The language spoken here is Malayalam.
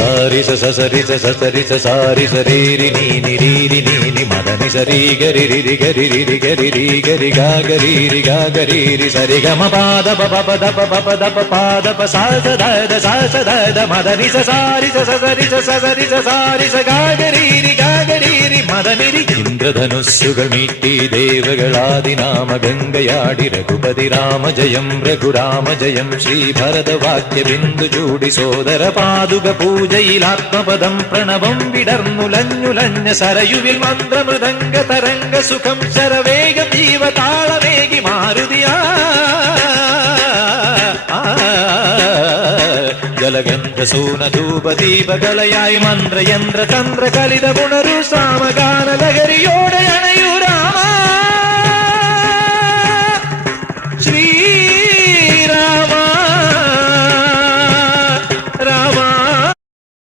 സാരി സസരി സസരി സാരി സരീരി നീനി രീരി നീനി മദനി സരി ഗരി രി ഗരി രി ഗരി രി ഗരി ഗാ ഗരി രി ഗാ ഗരി രി സരി ഗമ പാദ പ പ ദ പ പ ദ പ പാദ പ സാ സ ദ ദ മദനി സസാരി സസരി സസരി സാരി സ ഗാ ഗരി രി മദനി രി. ഇന്ദ്രധനുസ്സുകൾ മീട്ടി ദേവകളാദിനാമ ഗംഗയാടി രഘുപതി രാമ ജയം രഘുരാമ ജയം ശ്രീഭരതവാക്യ ബിന്ദു ചൂടി സോദര പാതുക പൂജയിൽ ആത്മപദം പ്രണവം വിടർന്നുലഞ്ഞുലഞ്ഞ സരയുവിൽ മന്ത്രമൃദംഗ തരംഗ സുഖം ശരവേഗം ജീവതാളമേകി മാരുതിയാ ജലഗന്ധ സൂന ധൂപ ദീപകളയായി മന്ത്രയന്ത്ര തന്ത്ര കലിത പുണരു സാമഗാന ലഹരിയോടെ അണയൂരാ